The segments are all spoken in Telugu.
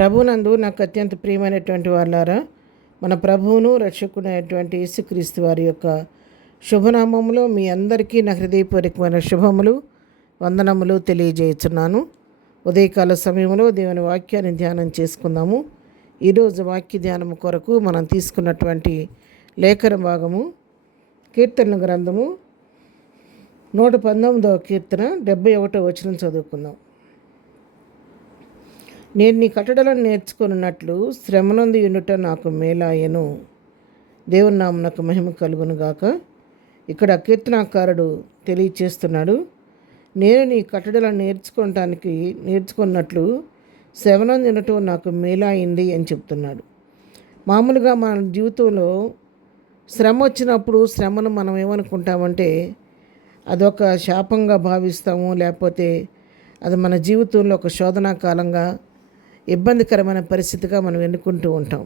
ప్రభునందు నాకు అత్యంత ప్రియమైనటువంటి వాళ్ళారా, మన ప్రభువును రక్షకుడైనటువంటి యేసుక్రీస్తు వారి యొక్క శుభనామములో మీ అందరికీ నా హృదయపూర్వకమైన శుభములు వందనములు తెలియజేస్తున్నాను. ఉదయకాల సమయంలో దేవుని వాక్యాన్ని ధ్యానం చేసుకుందాము. ఈరోజు వాక్య ధ్యానం కొరకు మనం తీసుకున్నటువంటి లేఖన భాగము కీర్తన గ్రంథము 119వ కీర్తన 71వ వచనం చదువుకుందాం. నేను నీ కట్టడలను నేర్చుకున్నట్లు శ్రమనందు యుండుట నాకు మేలాయను. దేవుని నామమునకు మహిమ కలుగును గాక. ఇక్కడ కీర్తనాకారుడు తెలియచేస్తున్నాడు, నేను నీ కట్టడలను నేర్చుకున్నట్లు శ్రమనందు యుండటం నాకు మేలాయింది అని చెప్తున్నాడు. మామూలుగా మన జీవితంలో శ్రమ వచ్చినప్పుడు శ్రమను మనం ఏమనుకుంటామంటే అదొక శాపంగా భావిస్తాము, లేకపోతే అది మన జీవితంలో ఒక శోధనా కాలంగా ఇబ్బందికరమైన పరిస్థితిగా మనం ఎన్నుకుంటూ ఉంటాం.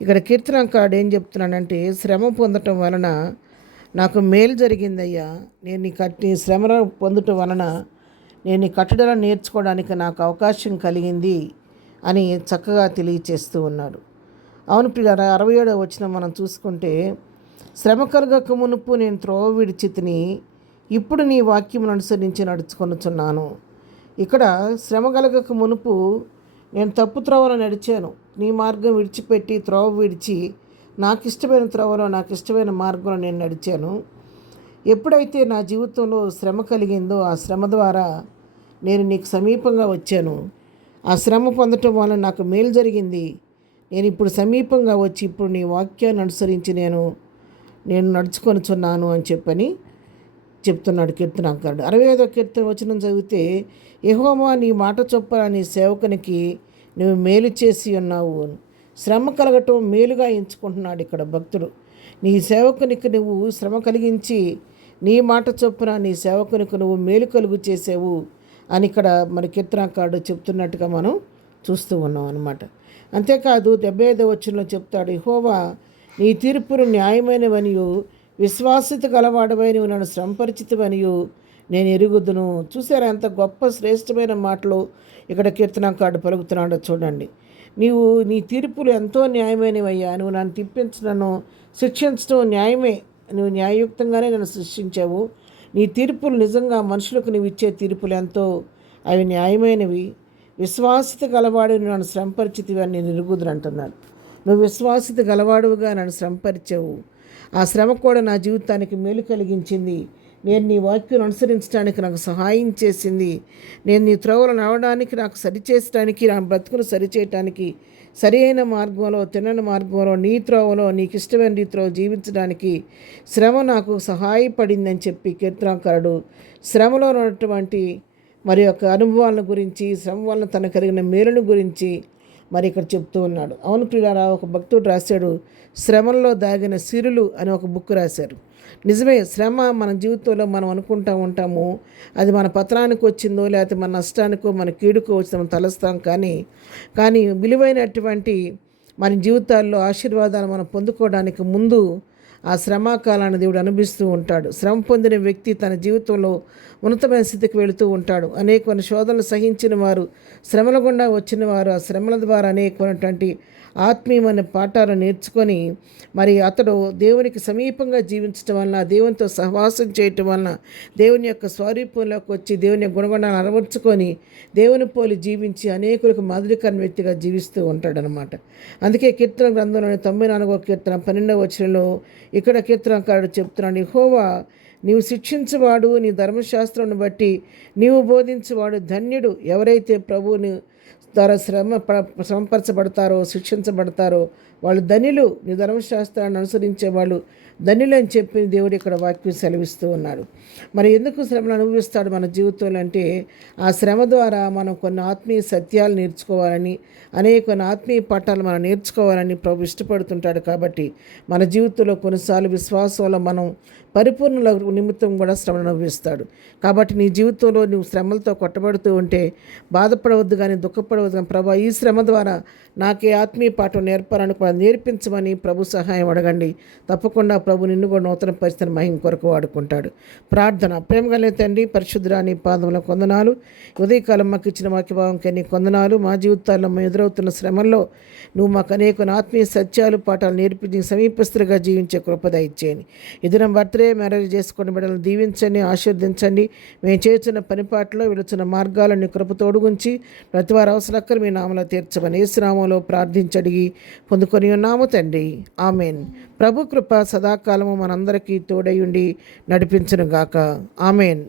ఇక్కడ కీర్తనకారుడు ఏం చెప్తున్నాడంటే, శ్రమ పొందటం వలన నాకు మేలు జరిగిందయ్యా, నేను నీ శ్రమ పొందటం వలన నేను ఈ కట్టడలను నేర్చుకోవడానికి నాకు అవకాశం కలిగింది అని చక్కగా తెలియచేస్తూ ఉన్నాడు. అవును ప్రియులారా, 67వ వచనం మనం చూసుకుంటే, శ్రమ కలగక మునుపు నేను త్రోవ విడిచితిని, ఇప్పుడు నీ వాక్యమును అనుసరించి నడుచుకొనుచున్నాను. ఇక్కడ శ్రమ కలగక మునుపు నేను తప్పు త్రోవలో నడిచాను, నీ మార్గం విడిచిపెట్టి త్రోవ విడిచి నాకు ఇష్టమైన త్రోవలో నాకు ఇష్టమైన మార్గంలో నేను నడిచాను. ఎప్పుడైతే నా జీవితంలో శ్రమ కలిగిందో ఆ శ్రమ ద్వారా నేను నీకు సమీపంగా వచ్చాను. ఆ శ్రమ పొందటం వల్ల నాకు మేలు జరిగింది. నేను ఇప్పుడు సమీపంగా వచ్చి ఇప్పుడు నీ వాక్యాన్ని అనుసరించి నేను నడుచుకొనుచున్నాను అని చెప్పని చెప్తున్నాడు కీర్తనాకారుడు. 65వ కీర్తన వచనం చదివితే, యెహోవా నీ మాట చొప్పున నీ సేవకునికి నువ్వు మేలు చేసి ఉన్నావు. శ్రమ కలగటం మేలుగా ఎంచుకుంటున్నాడు ఇక్కడ భక్తుడు. నీ సేవకునికి నువ్వు శ్రమ కలిగించి నీ మాట చొప్పున నీ సేవకునికి నువ్వు మేలు కలుగు చేసావు అని ఇక్కడ మన కీర్తనాకారుడు చెప్తున్నట్టుగా మనం చూస్తూ ఉన్నాం అన్నమాట. అంతేకాదు 75వ వచనంలో చెప్తాడు, యెహోవా నీ తీర్పులు న్యాయమైనవనియు విశ్వాసత గలవాడవై నువ్వు నన్ను శ్రమపరిచితవనియు నేను ఎరుగుదును. చూసారా ఎంత గొప్ప శ్రేష్టమైన మాటలు ఇక్కడ కీర్తనాకారుడు పలుకుతున్నాడో చూడండి. నీ తీర్పులు ఎంతో న్యాయమైనవయ్యా, నువ్వు నన్ను శిక్షించడం న్యాయమే, నువ్వు న్యాయయుక్తంగానే నన్ను శిక్షించావు. నీ తీర్పులు నిజంగా మనుషులకు నువ్వు ఇచ్చే తీర్పులు ఎంతో అవి న్యాయమైనవి. విశ్వాసత గలవాడు నన్ను శ్రమపరిచితివి అని నేను ఎరుగుదును అంటున్నాడు. నువ్వు విశ్వాసత గలవాడుగా నన్ను శ్రమపరిచావు. ఆ శ్రమ కూడా నా జీవితానికి మేలు కలిగించింది. నేను నీ వాక్యం అనుసరించడానికి నాకు సహాయం చేసింది. నేను నీ త్రోవలో నడవడానికి నాకు సరిచేయడానికి, నా బ్రతుకును సరిచేయటానికి, సరి అయిన మార్గంలో తిన్నని మార్గంలో నీ త్రోవలో నీకు ఇష్టమైన రీతిలో జీవించడానికి శ్రమ నాకు సహాయపడిందని చెప్పి కీర్తనాకారుడు శ్రమలో ఉన్నటువంటి మరి యొక్క అనుభవాల గురించి, శ్రమ వలన తనకు కలిగిన మేలును గురించి మరి ఇక్కడ చెప్తూ ఉన్నాడు. అవును ప్రియులారా, ఒక భక్తుడు రాశాడు, శ్రమల్లో దాగిన సిరులు అని ఒక బుక్ రాశారు. నిజమే, శ్రమ మన జీవితంలో మనం అనుకుంటూ ఉంటాము అది మన పతనానికి వచ్చిందో లేకపోతే మన నష్టానికో మన కీడుకో వచ్చి మనం తలస్తాం. కానీ విలువైనటువంటి మన జీవితాల్లో ఆశీర్వాదాలు మనం పొందుకోవడానికి ముందు ఆ శ్రమకాలాన్ని దేవుడు అనుభవిస్తూ ఉంటాడు. శ్రమ పొందిన వ్యక్తి తన జీవితంలో ఉన్నతమైన స్థితికి వెళుతూ ఉంటాడు. అనేక శోధనలు సహించిన వారు, శ్రమల గుండా వచ్చిన వారు ఆ శ్రమల ద్వారా అనేకమైనటువంటి ఆత్మీయమైన పాఠాలు నేర్చుకొని మరి అతడు దేవునికి సమీపంగా జీవించడం వలన, దేవునితో సహవాసం చేయటం వలన, దేవుని యొక్క స్వరూపంలోకి వచ్చి దేవుని గుణగుణాలను అలవర్చుకొని దేవుని పోలి జీవించి అనేకులకు మాదిరికరణ వ్యక్తిగా జీవిస్తూ ఉంటాడనమాట. అందుకే కీర్తన గ్రంథంలోని 94వ కీర్తన 12వ వచనంలో ఇక్కడ కీర్తనకారుడు చెప్తున్నాడు, యెహోవా నీవు శిక్షించువాడు, నీ ధర్మశాస్త్రాన్ని బట్టి నీవు బోధించువాడు ధన్యుడు. ఎవరైతే ప్రభువుని ద్వారా శ్రమపరచబడతారో శిక్షించబడతారో వాళ్ళు ధన్యులు. నీ ధర్మశాస్త్రాన్ని అనుసరించే వాళ్ళు ధన్యులు అని చెప్పి దేవుడు ఇక్కడ వాక్యం సెలవిస్తూ ఉన్నాడు. మరి ఎందుకు శ్రమను అనుభవిస్తాడు మన జీవితంలో అంటే, ఆ శ్రమ ద్వారా మనం కొన్ని ఆత్మీయ సత్యాలు నేర్చుకోవాలని, అనేక ఆత్మీయ పాఠాలు మనం నేర్చుకోవాలని ప్రభు ఇష్టపడుతుంటాడు. కాబట్టి మన జీవితంలో కొన్నిసార్లు విశ్వాసంలో మనం పరిపూర్ణుల నిమిత్తం కూడా శ్రమను అనుభవిస్తాడు. కాబట్టి నీ జీవితంలో నువ్వు శ్రమలతో కొట్టబడుతూ ఉంటే బాధపడవద్దు కానీ దుఃఖపడవద్దు కానీ, ప్రభా ఈ శ్రమ ద్వారా నాకే ఆత్మీయ పాఠం నేర్పాలని కూడా నేర్పించమని ప్రభు సహాయం అడగండి. తప్పకుండా ప్రభు నిన్ను కూడా నూతన పరిస్థితిని మహిమ కొరకు వాడుకుంటాడు. ప్రార్థన. ప్రేమ కలిగిన తండ్రి, పరిశుద్ధుడా నీ పాదముల కొందనాలు. ఉదయకాలం మాకు ఇచ్చిన వాక్యభావంకే నీ కొందనాలు. మా జీవితాల్లో మేము ఎదురవుతున్న శ్రమల్లో నువ్వు మాకు అనేక ఆత్మీయ సత్యాలు పాఠాలు నేర్పించి సమీపస్తులుగా జీవించే కృప దయచేయండి. ఇదిన బర్త్డే మ్యారేజ్ చేసుకుని బిడ్డలను దీవించండి, ఆశీర్వదించండి. మేము చేస్తున్న పనిపాట్లో వెళుతున్న మార్గాలను కృప తోడుగుంచి ప్రతి వారి అవసరక్కలు మీ నామలో తీర్చమని యేసు నామములో ప్రార్థించడిగి పొందుకొని ఉన్నాము తండ్రి. ఆమెన్. ప్రభు కృప సదాకాలము మనందరికీ తోడయుండి నడిపించును గాక. ఆమెన్.